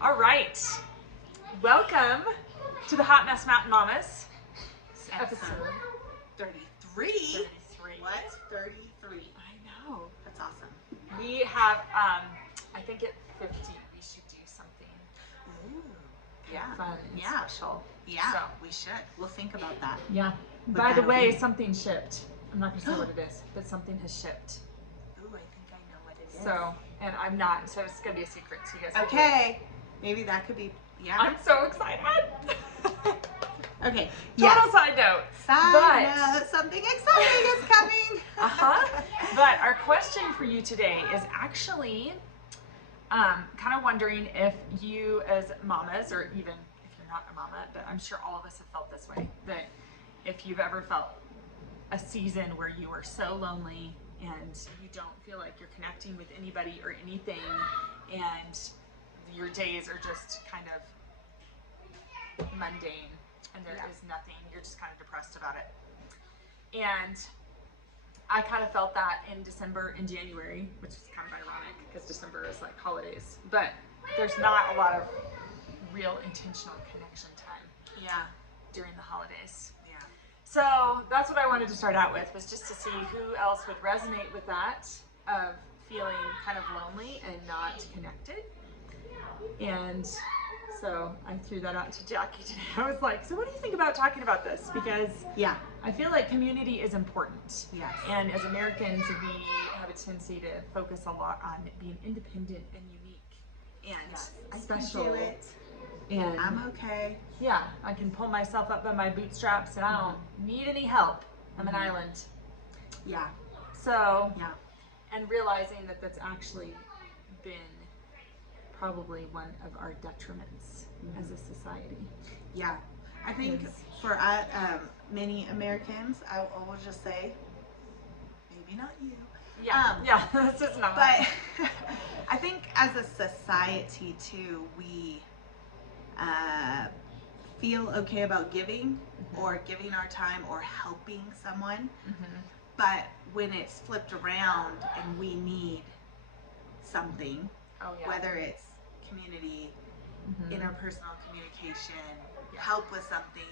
All right. Welcome to the Hot Mess Mountain Mamas. Episode 33. 33. What? 33. I know. That's awesome. We have, I think at 50 we should do something Ooh. Yeah. fun and Yeah. special. Yeah. So. We should. We'll think about that. Yeah. What By the that'll way, be. something shipped. I'm not going to say what it is, but something has shipped. Ooh, I think I know what it is. So, and I'm not, so it's going to be a secret. So you guys have to- Okay. Maybe that could be. Yeah. I'm so excited. Okay. Total side note. Side But- note, something exciting is coming. But our question for you today is actually kind of wondering if you, as mamas, or even if you're not a mama, but I'm sure all of us have felt this way, that if you've ever felt a season where you are so lonely and you don't feel like you're connecting with anybody or anything, and your days are just kind of mundane and there is nothing, you're just kind of depressed about it. And I kind of felt that in December and January, which is kind of ironic because December is like holidays, but there's not a lot of real intentional connection time Yeah. during the holidays. Yeah. So that's what I wanted to start out with, was just to see who else would resonate with that, of feeling kind of lonely and not connected. And so I threw that out to Jackie today. I was like, so what do you think about talking about this? Because Yeah. I feel like community is important. Yes. And as Americans, we have a tendency to focus a lot on being independent and unique and Yes. I special. can do it. And I'm okay. yeah, I can pull myself up by my bootstraps and I don't need any help. I'm an island. Yeah. So, Yeah. and realizing that that's actually been probably one of our detriments as a society. Yeah, I think Yes. for many Americans, I will just say, maybe not you, Yeah, yeah, this is not. but I think as a society too, we feel okay about giving or giving our time or helping someone, but when it's flipped around and we need something, oh yeah, whether it's community, interpersonal communication, Yeah. help with something,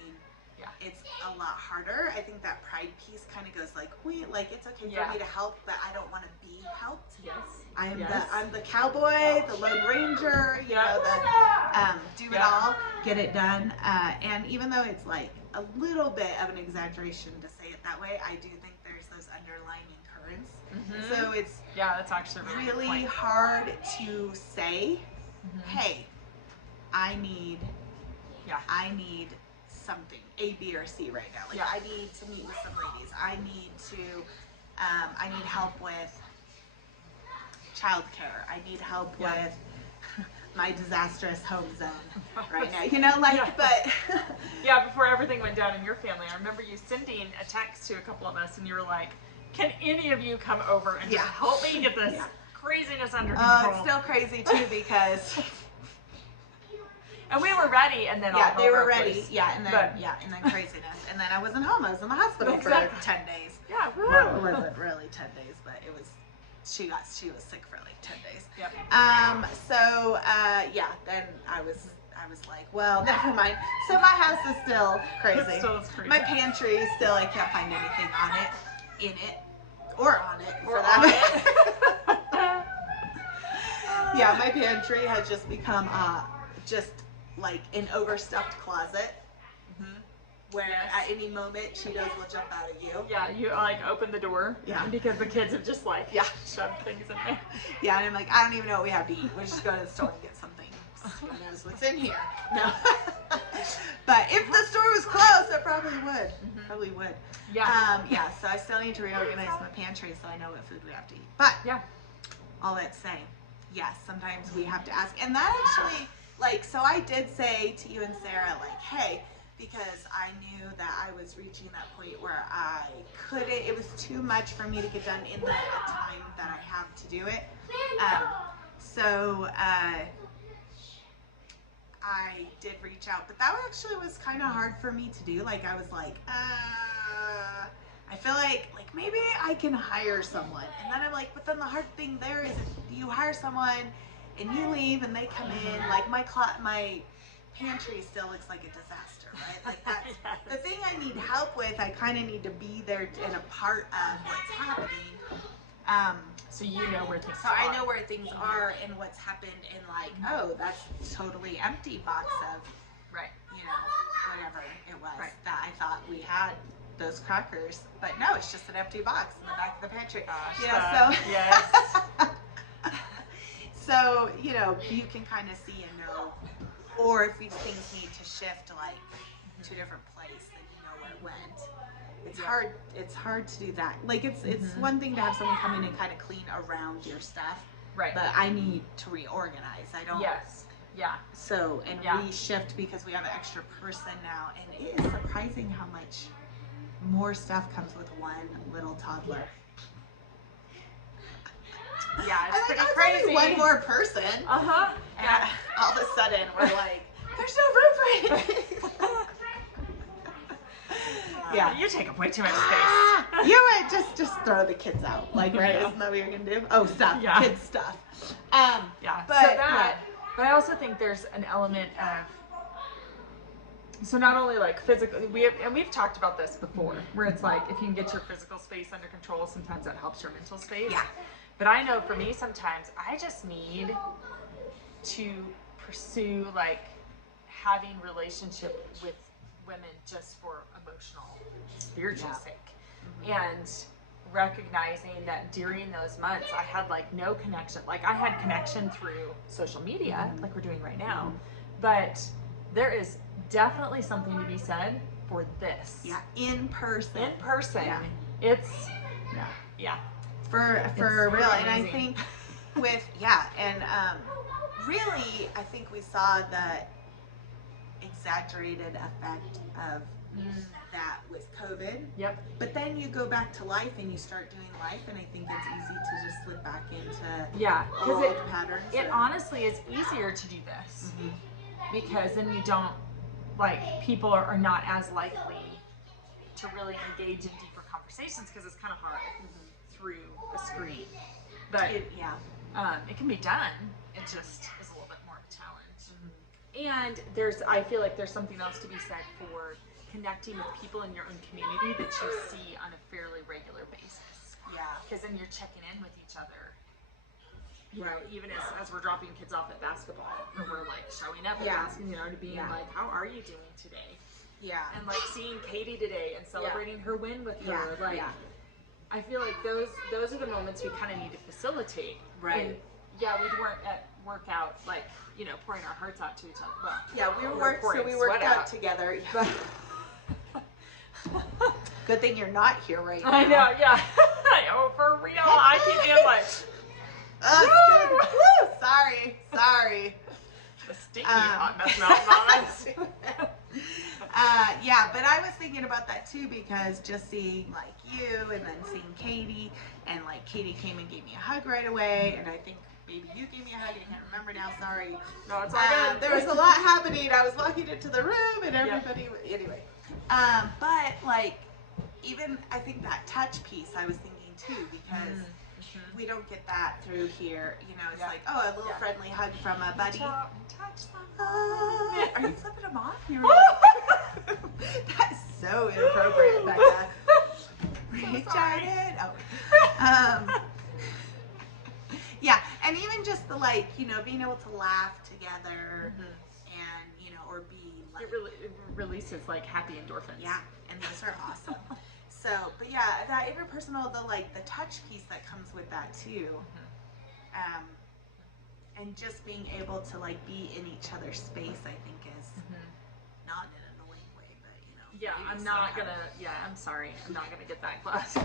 Yeah. it's a lot harder. I think that pride piece kind of goes like, wait, like it's okay Yeah. for me to help, but I don't want to be helped. Yes. I'm Yes. I'm the cowboy, the Lone Ranger, you know, the do it Yeah. all, get it done. And even though it's like a little bit of an exaggeration to say it that way, I do think there's those underlying currents. So it's Yeah, that's actually a really, really good point. hard to say, hey, I need Yeah. something, A, B, or C right now. Like Yeah. I need to meet with some ladies. I need to, I need help with childcare. I need help Yeah. with my disastrous home zone right now. You know, like, Yeah. but Yeah, before everything went down in your family, I remember you sending a text to a couple of us and you were like, can any of you come over and just Yeah. help me get this Yeah. craziness under control? it's still crazy too because And we were ready, and then all yeah, hell they were broke ready. loose. Yeah, and then But- and then craziness, and then I wasn't home. I was in the hospital Exactly. for 10 days. Yeah, woo! Well, it wasn't really 10 days, but it was. She was sick for like 10 days. Yep. So yeah, then I was like, well, never mind. So my house is still crazy. It still is crazy. My pantry is still. I can't find anything on it, in it, or on it Or for that. on matter. Yeah, my pantry has just become just like an overstuffed closet where Yes. at any moment Cheetos will jump out at you. Yeah, you like open the door. Yeah. Because the kids have just like Yeah. shoved things in there. Yeah, and I'm like, I don't even know what we have to eat. We'll just go to the store and get something. Who knows what's in here? No. But if the store was closed, I probably would. Probably would. Yeah. Yeah, so I still need to reorganize my pantry so I know what food we have to eat. But Yeah. all that to say, yes, sometimes we have to ask. And that actually, like, so I did say to you and Sarah, like, hey, because I knew that I was reaching that point where I couldn't, it was too much for me to get done in the time that I have to do it. So I did reach out, but that actually was kind of hard for me to do. Like, I was like, I feel like maybe I can hire someone. And then I'm like, but then the hard thing there is if you hire someone and you leave and they come in, like my pantry still looks like a disaster, right? Like that's Yes. the thing I need help with. I kind of need to be there and a part of what's happening. So you know where things So are. I know where things are and what's happened, and like, oh, that's totally empty box of, Right. you know, whatever it was Right. that I thought we had those crackers, but no, it's just an empty box in the back of the pantry. Gosh, You know, that- so yes. so you know, you can kind of see and know, or if these things need to shift like to a different place, then you know where it went. It's Yeah. hard. It's hard to do that. Like it's one thing to have someone come in and kind of clean around your stuff, Right. but I need to reorganize. I don't. Yes. Yeah. So and Yeah. reshift because we have an extra person now, and it is surprising how much more stuff comes with one little toddler. Yeah, it's I'm pretty like, oh, crazy. it's only one more person, Uh-huh. and all of a sudden we're like, there's no room for anything. Yeah. You take up way too much Ah, space. you would just throw the kids out, like, right? Yeah. Isn't that what you're gonna do? Oh, stuff, Yeah. kids stuff. Yeah. But so that, but I also think there's an element of, so not only like physically, we've talked about this before, where it's like if you can get your physical space under control, sometimes that helps your mental space. Yeah. But I know for me, sometimes I just need to pursue like having relationship with women just for emotional, spiritual Yeah. sake, and recognizing that during those months I had like no connection. Like I had connection through social media, like we're doing right now, but there is definitely something to be said for this. yeah, in person. In person, Yeah. it's Yeah. yeah. For It's real, and I amazing. think with and really, I think we saw the exaggerated effect of that with COVID. Yep. But then you go back to life and you start doing life, and I think it's easy to just slip back into Yeah, because old patterns. it honestly is easier to do this because then you don't like people are not as likely to really engage in deeper conversations because it's kind of hard through a screen. But it can be done. It just is a little bit more of a challenge. And I feel like there's something else to be said for connecting with people in your own community that you see on a fairly regular basis. Yeah. Because then you're checking in with each other. You know, Right. even as we're dropping kids off at basketball, or we're like showing up at Yeah. basketball, you know, to being Yeah. like, how are you doing today? Yeah. And like seeing Katie today and celebrating her win with her. Yeah. Like, Yeah. I feel like those are the moments we kind of need to facilitate. Right. And yeah, we weren't at workout like, you know, pouring our hearts out to each other. Well, Yeah, we worked pouring out sweat together. Good thing you're not here right now. I know, yeah. Oh, for real. I keep being like, Oh, it's good. Woo! Sorry. the stinky hot mess mouth moments. Yeah, but I was thinking about that too because just seeing like you and then seeing Katie, and like Katie came and gave me a hug right away, and I think maybe you gave me a hug. I can't remember now. Sorry. No, it's all good. There was a lot happening. I was walking into the room and everybody. Anyway, but like even I think that touch piece I was thinking too because. We don't get that through here. You know, it's like, oh, a little friendly hug from a buddy. Touch them. Ah, are you flipping them off? You were like, that's so inappropriate, Becca. Reach out it. Oh. Yeah, and even just the like, you know, being able to laugh together, and you know, or be like, It releases like happy endorphins. yeah, and those are awesome. So, but yeah, that interpersonal, the touch piece that comes with that too, and just being able to like be in each other's space, I think is not in an annoying way, but you know. Yeah, maybe I'm not somehow. gonna. Yeah, I'm sorry. I'm not gonna get that close.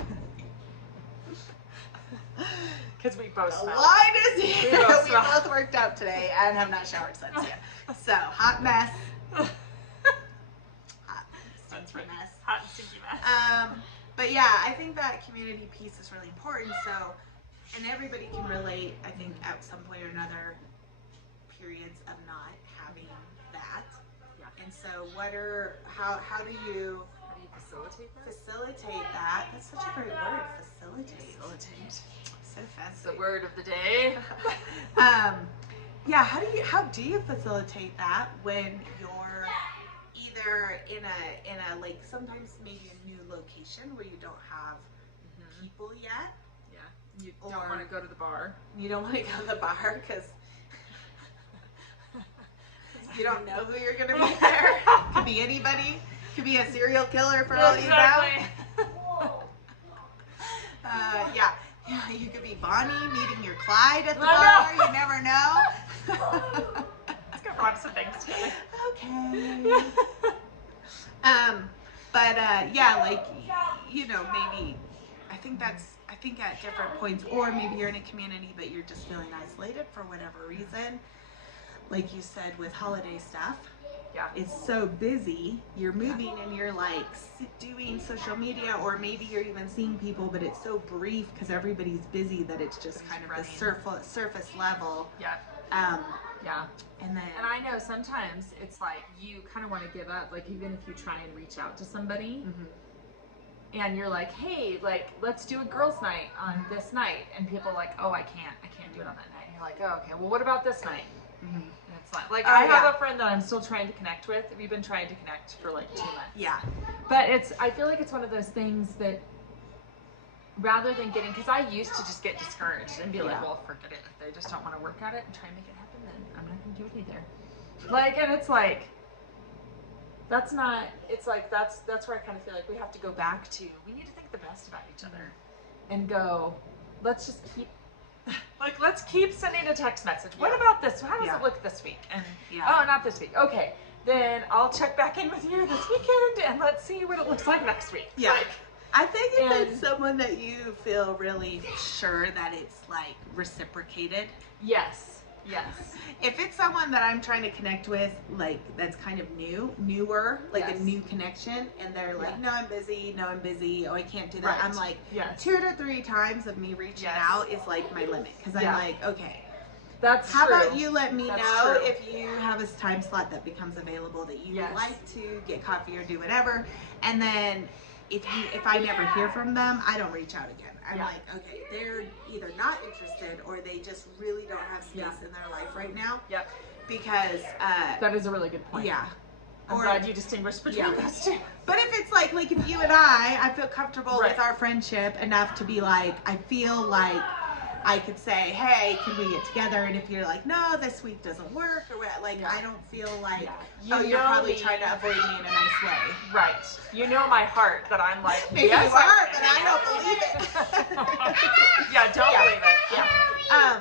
Because we both The smell. line is here. We both We smell. both worked out today and have not showered since yet. So hot mess. Hot That's stinky right. mess. Hot and stinky mess. But yeah, I think that community piece is really important. So, and everybody can relate, I think, at some point or another, periods of not having that. Yeah. And so, how do you How do you facilitate that? facilitate that? That's such a great word, facilitate. Facilitate. So fancy. It's the word of the day. Yeah, how do you facilitate that when you're either in a like sometimes maybe a new location where you don't have people yet? Yeah. You don't want to go to the bar. You don't want to go to the bar because you don't know who you're gonna meet there. Could be anybody. Could be a serial killer for all you know. Yeah. Yeah, you could be Bonnie meeting your Clyde at the bar. You never know. Let's go rob some things together. Okay. But yeah, like, you know, maybe I think at different points, or maybe you're in a community but you're just feeling isolated for whatever reason. Like you said with holiday stuff. Yeah. It's so busy, you're moving and you're like doing social media, or maybe you're even seeing people, but it's so brief because everybody's busy that it's just kind of the surface level. Yeah. Yeah. And I know sometimes it's like you kind of want to give up, like even if you try and reach out to somebody and you're like, hey, like, let's do a girls' night on this night. And people are like, oh, I can't do it on that night. And you're like, oh, okay, well, what about this night? And it's like I have a friend that I'm still trying to connect with. We've been trying to connect for like 2 months. Yeah. But I feel like it's one of those things that rather than getting, because I used to just get discouraged and be like, well, forget it. If they just don't want to work at it and try and make it happen, then I'm not going to do it either. Like, and it's like, that's not, it's like, that's where I kind of feel like we have to go back to, we need to think the best about each other and go, let's just keep, like, let's keep sending a text message. What about this? How does it look this week? And, oh, not this week. Okay. Then I'll check back in with you this weekend and let's see what it looks like next week. Yeah. Like, I think if it's someone that you feel really sure that it's like reciprocated. Yes. If it's someone that I'm trying to connect with, like that's kind of newer, like a new connection, and they're like, no, I'm busy. Oh, I can't do that. Right. I'm like, 2 to 3 times of me reaching out is like my limit, because I'm like, okay. How about you let me know if you have a time slot that becomes available that you would like to get coffee or do whatever, and then if I never hear from them, I don't reach out again. I'm like, okay, they're either not interested or they just really don't have space in their life right now. Yep. Because that is a really good point. Yeah. I'm glad you distinguished between those two. But if it's like if you and I feel comfortable with our friendship enough to be like, I feel like I could say, hey, can we get together? And if you're like, no, this week doesn't work, or what, like, I don't feel like, you're probably trying to avoid me in a nice way. Right. You know my heart that I'm like, maybe you are, but I don't believe it. Don't believe it. Yeah.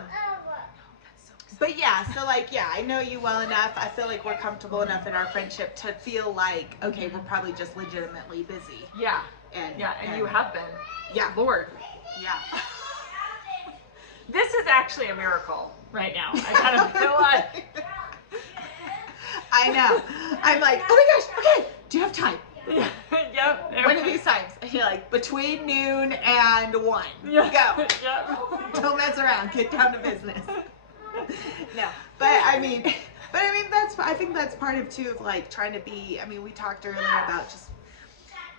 But yeah, so like, I know you well enough. I feel like we're comfortable enough in our friendship to feel like, okay, we're probably just legitimately busy. Yeah. And you have been. Yeah. Lord. Yeah. This is actually a miracle right now. I kind of feel like. I know. I'm like, oh my gosh, okay, do you have time? Yep. One of these times. And you're like, between noon and 1. Go. Yep. Don't mess around. Get down to business. No. But I mean, I think that's part of too of like trying to be, we talked earlier about just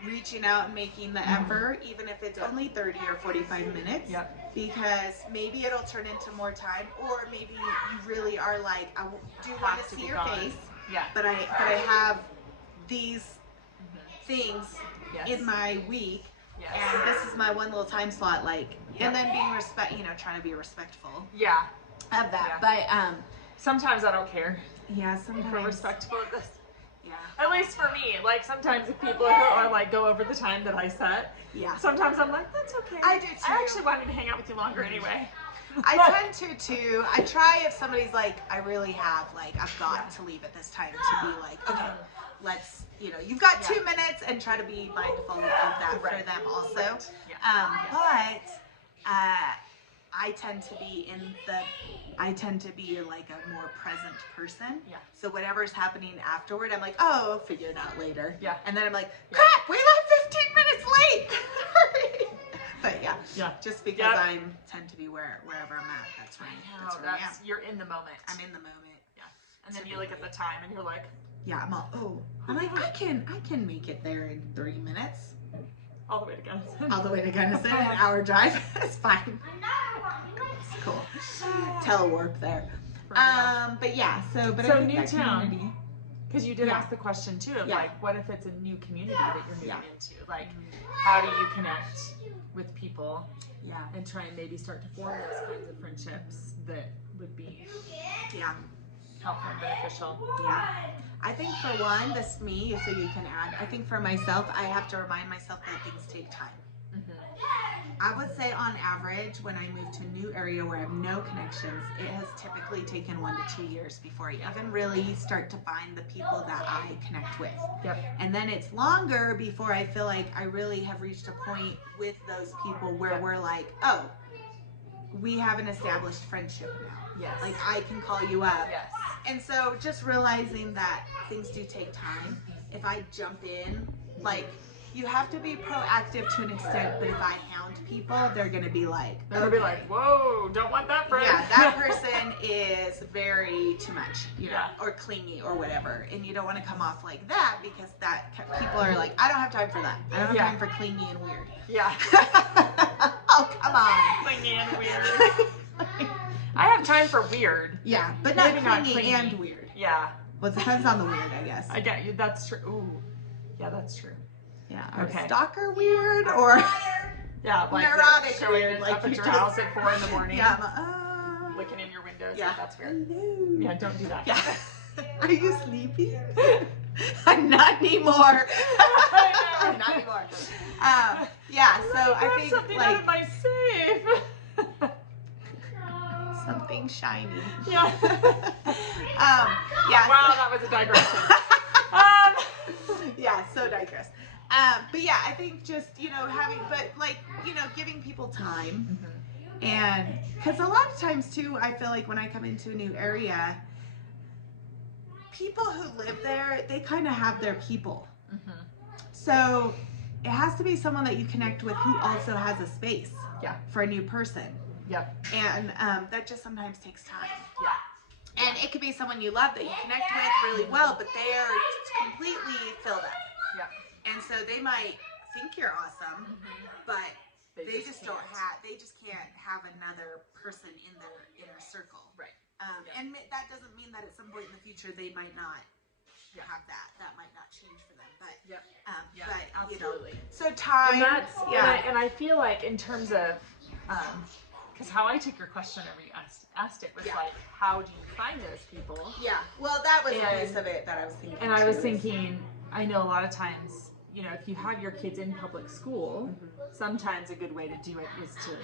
reaching out and making the effort, even if it's only 30 or 45 minutes, because maybe it'll turn into more time, or maybe you really are like, I do want to see your face, but I have these things in my week, and this is my one little time slot, like, and then being trying to be respectful of that, but sometimes I don't care. Sometimes if we're respectful of this. At least for me, like sometimes if people are like go over the time that I set, sometimes I'm like, that's okay. I do too. I actually wanted to hang out with you longer anyway. I tend to too. I try if somebody's like, I really have, like, I've got to leave at this time to be like, okay, let's, you've got 2 minutes, and try to be mindful of that for them also. But I tend to be like a more present person. So whatever's happening afterward, I'm like, oh, I'll figure it out later. And then I'm like, crap, we left 15 minutes late. But just because I tend to be wherever I'm at, that's where I am. You're in the moment. I'm in the moment. And then you look at the time and you're like, I'm like, I can make it there in 30 minutes. All the way to Gunnison. All the way to Gunnison, an hour drive. It's fine. It's cool. Telework there. For real. But yeah, but So I think new that town. community. Because you did Yeah. ask the question too of Yeah. like, what if it's a new community that you're moving Yeah. into? Like, how do you connect with people Yeah. and try and maybe start to form those kinds of friendships that would be Yeah. helpful and beneficial? Yeah. I think for one, this me, so you can add, I think for myself, I have to remind myself that things take time. I would say on average, when I move to a new area where I have no connections, it has typically taken 1 to 2 years before I even really start to find the people that I connect with. Yep. And then it's longer before I feel like I really have reached a point with those people where Yep. we're like, oh, we have an established friendship now. Yes. Like I can call you up. Yes. And so just realizing that things do take time. If I jump in, like you have to be proactive to an extent, but if I hound people, they're gonna be like, They're gonna be like, whoa, don't want that friend. yeah, that person is very too much, you know, Yeah. or clingy or whatever, and you don't want to come off like that because people are like, I don't have time for that. I don't have Yeah. time for clingy and weird. Yeah. Oh, come on. Clingy and weird. I have time for weird. Yeah, but not Maybe not clingy clingy. and weird. Yeah. Well, it depends on the weird, I guess. I get you. That's true. Ooh. Yeah, that's true. Yeah. Or Okay. stalker weird or Yeah, like neurotic showing weird, it like up at you your just- house at 4 in the morning. yeah, I'm Looking in your windows. yeah. That's weird. Hello. Yeah, don't do that. Yeah. Are you sleepy? I'm not anymore. I know. Not anymore. Yeah, so I Grab think something out of like my safe. something shiny. Yeah. Yeah. Wow, that was a digression. Yeah, so digress. But yeah, I think just, giving people time. And because a lot of times too, I feel like when I come into a new area, people who live there, they kind of have their people. So it has to be someone that you connect with who also has a space Yeah. for a new person. Yep. And that just sometimes takes time. Yeah. And it could be someone you love that you connect with really well, but they are completely filled up. Yeah. And so they might think you're awesome, but they just don't can't. have, they just can't have another person in their inner circle. Right. And that doesn't mean that at some point in the future they might not Yeah. have that. That might not change for them. But Yep. Yeah, but absolutely. so time. And that's yeah. and I feel like in terms of because how I took your question whenever you asked it was Yeah. like, how do you find those people? Yeah. Well, that was a And- piece of it that I was thinking. And I was too. thinking, I know a lot of times, if you have your kids in public school, sometimes a good way to do it is to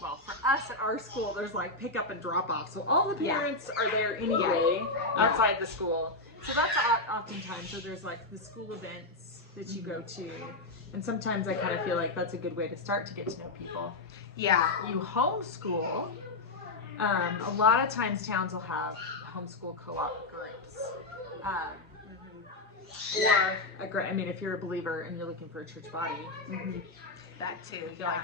for us at our school, there's like pick up and drop off. So all the Yeah. parents are there anyway outside the school. So that's oftentimes, so there's like the school events that you go to. And sometimes I kind of feel like that's a good way to start to get to know people. Yeah. You homeschool, a lot of times towns will have homeschool co-op groups. Or if you're a believer and you're looking for a church body, That too. I feel like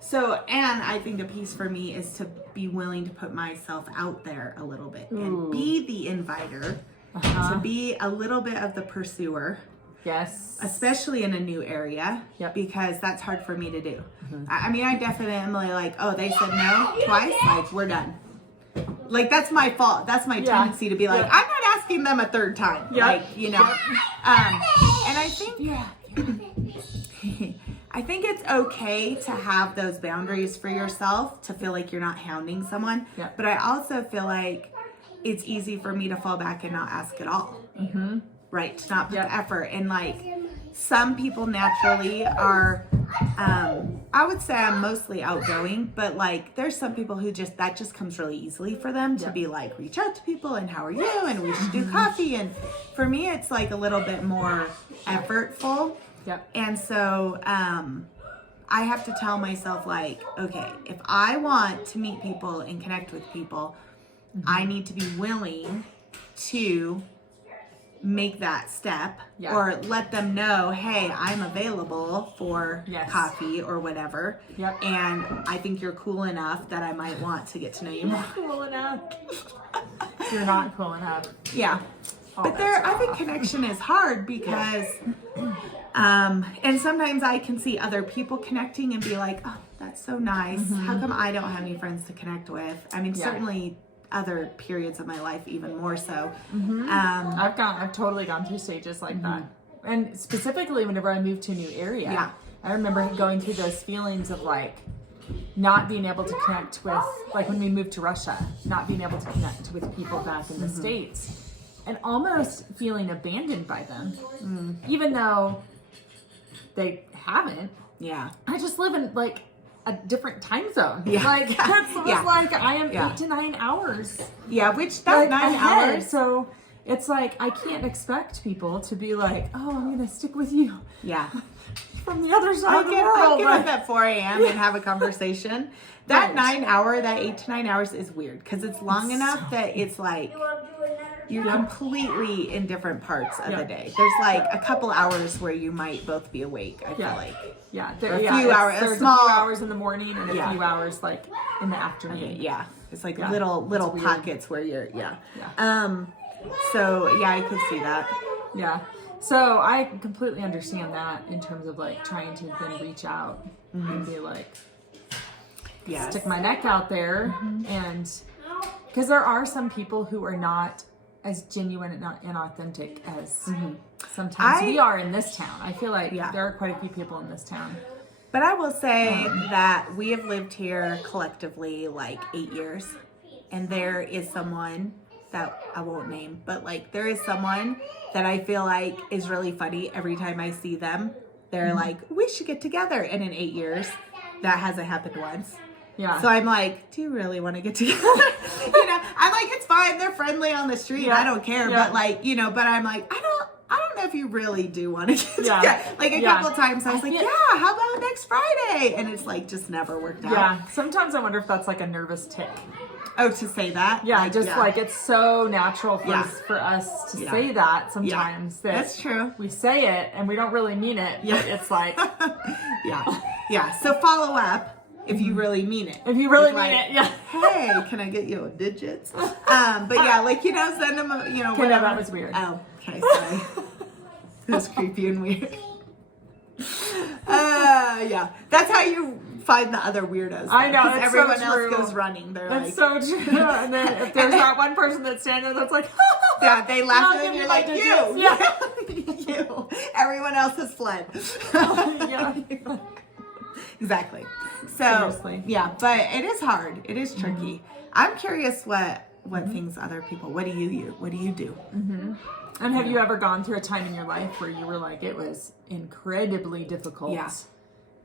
So, and I think a piece for me is to be willing to put myself out there a little bit and be the inviter, to be a little bit of the pursuer, yes, especially in a new area, Yep. because that's hard for me to do. I definitely am like, oh, they said no twice, like we're done. Like that's my fault. That's my tendency to be like, Yeah. I'm not asking them a third time. Yep. And I think I think it's okay to have those boundaries for yourself, to feel like you're not hounding someone. Yeah. But I also feel like it's easy for me to fall back and not ask at all. Right? To not put the effort. And like some people naturally are, I would say I'm mostly outgoing, but like there's some people who that just comes really easily for them to be like, reach out to people and how are you? And we should do coffee. And for me, it's like a little bit more effortful. Yep. And so I have to tell myself like, okay, if I want to meet people and connect with people, I need to be willing to make that step or let them know, hey, I'm available for coffee or whatever. Yep. And I think you're cool enough that I might want to get to know you more. cool enough. You're not cool enough. Yeah. Oh, But I think connection is hard because, and sometimes I can see other people connecting and be like, oh, that's so nice. How come I don't have any friends to connect with? I mean, certainly other periods of my life even more so. I've totally gone through stages like that. And specifically whenever I moved to a new area, I remember going through those feelings of like not being able to connect with, like when we moved to Russia, not being able to connect with people back in the States and almost feeling abandoned by them, even though they haven't. Yeah. I just live in like a different time zone. Yeah. Like it's like I am 8 to 9 hours. Yeah, which that's Like, 9 ahead. hours. So it's like I can't expect people to be like, oh, I'm gonna stick with you Yeah. from the other side of the I'll world. get up at 4 a.m. and have a conversation. That Right. 9 hour, that 8 to 9 hours is weird because it's long enough that it's like you're completely in different parts of the day. There's like a couple hours where you might both be awake, I feel like. Yeah, A few hours, There's small- a few hours in the morning and a few hours like in the afternoon. Okay, yeah. It's like Yeah. little It's weird. pockets where you're so yeah, I could see that. Yeah. So I completely understand that in terms of like trying to then reach out and be like, Yeah. stick my neck out there. And because there are some people who are not as genuine and authentic as sometimes we are in this town. I feel like there are quite a few people in this town. But I will say that we have lived here collectively like 8 years. And there is someone that I won't name, but like there is someone that I feel like is really funny every time I see them. They're like, we should get together. And in 8 years, that hasn't happened once. Yeah. So I'm like, do you really want to get together? I'm like, it's fine. They're friendly on the street. I don't care. Yeah. But like, but I'm like, I don't know if you really do want to get Yeah. together. Like a couple times I was like, feel- yeah, how about next Friday? And it's like just never worked out. Yeah. Sometimes I wonder if that's like a nervous tick. Oh, to say that? Yeah, like it's so natural for us to say that sometimes that That's true. we say it and we don't really mean it. Yeah. But it's like Yeah. So follow up if you really mean it. if you really It's mean like, it, yeah. Hey, can I get you a digits? But yeah, like send them Okay, whatever. no, that was weird. Oh, okay, sorry. That's creepy and weird. Yeah, that's how you find the other weirdos. I know, 'cause it's everyone so else true. goes running. They're like, That's so true. And then if there's that one person that's standing there that's like, yeah, they laugh I'll and then give you're you my like, digits. you, you. Everyone else has fled. yeah. Exactly. So Seriously. yeah, but it is hard. It is tricky. I'm curious what things other people. What do you do? And have you ever gone through a time in your life where you were like, it was incredibly difficult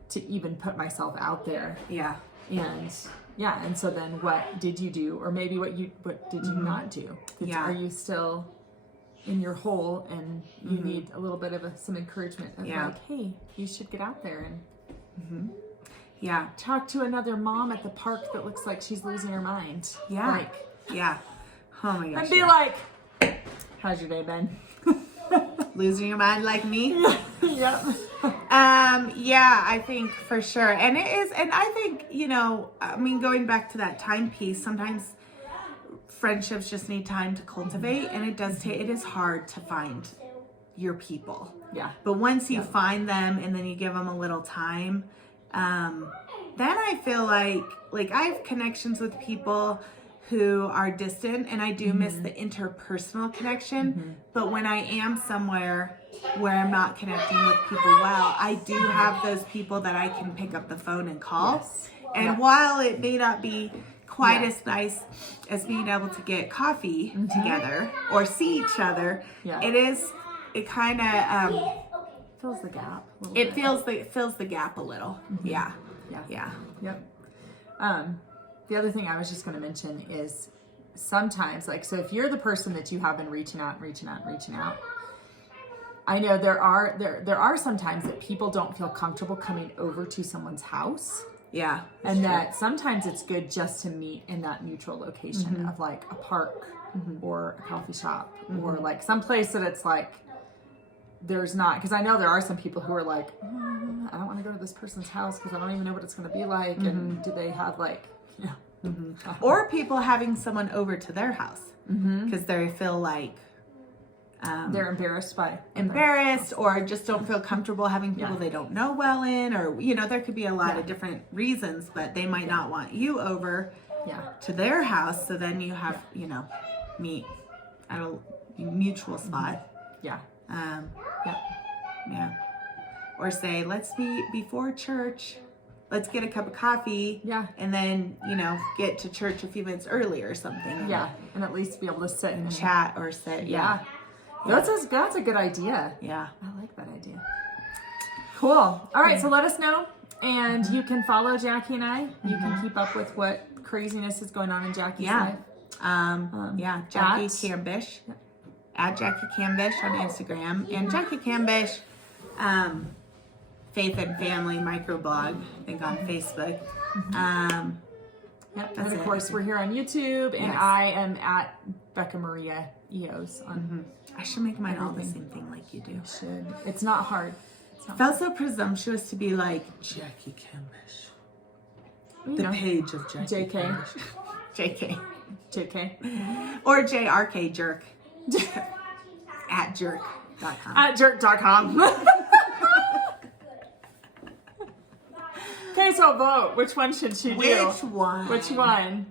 to even put myself out there? Yeah. And so then what did you do? Or maybe what did you not do? Are you still in your hole and you need a little bit of some encouragement of like, hey, you should get out there and talk to another mom at the park that looks like she's losing her mind. Yeah. Like, Oh my gosh. and be like, how's your day been? Losing your mind like me? Yep. Yeah, I think for sure. And it is, and I think, going back to that time piece, sometimes friendships just need time to cultivate, and it is hard to find your people. Yeah. But once you find them and then you give them a little time, then I feel like I have connections with people who are distant, and I do miss the interpersonal connection. But when I am somewhere where I'm not connecting with people well, I do have those people that I can pick up the phone and call. Yes. And while it may not be quite as nice as being able to get coffee together or see each other, it kind of Fills the gap. it fills the gap a little. Yeah. Yep. The other thing I was just going to mention is sometimes, so if you're the person that you have been reaching out, I know there are some times that people don't feel comfortable coming over to someone's house. Yeah. And that sometimes it's good just to meet in that neutral location of like a park or a coffee shop or like some place that it's like there's not, because I know there are some people who are like, I don't want to go to this person's house because I don't even know what it's going to be like. And do they have like, or people having someone over to their house because they feel like they're embarrassed by. embarrassed or just don't feel comfortable having people Yeah. they don't know well in, or there could be a lot of different reasons, but they might not want you over to their house, so then you have meet at a mutual spot. Yeah. Yeah. Or say, let's meet before church, let's get a cup of coffee, and then get to church a few minutes early or something. Yeah, and at least be able to sit and chat or sit. That's a good idea. Yeah. I like that idea. Cool. All right, so let us know, and you can follow Jackie and I. You can keep up with what craziness is going on in Jackie's life. Jackie Cambish. At Jackie Cambish on Instagram, and Jackie Cambish, Faith and Family microblog, I think on Facebook. And of course, we're here on YouTube, and I am at Becca Maria Eos on. I should make mine all the same thing like you do. You should. It's not hard. Felt so presumptuous to be like Jackie Cambish. The page of Jackie JK. JK. Or JRK Jerk. At jerk.com. At jerk.com. Okay, so vote. Which one should she do? Which one?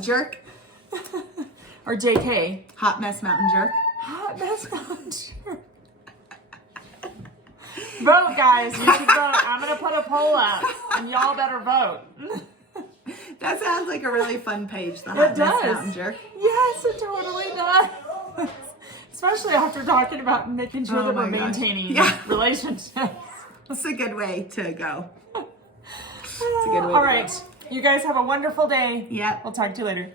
Jerk. Or JK? Hot Mess Mountain Jerk. Hot Mess Mountain Jerk. Vote, guys. You should vote. I'm going to put a poll up, and y'all better vote. That sounds like a really fun page, the Hot Mess Mountain Jerk. Yes, it totally does. Especially after talking about making sure that we're maintaining relationships. That's a good way to go. All right. You guys have a wonderful day. Yep. We'll talk to you later.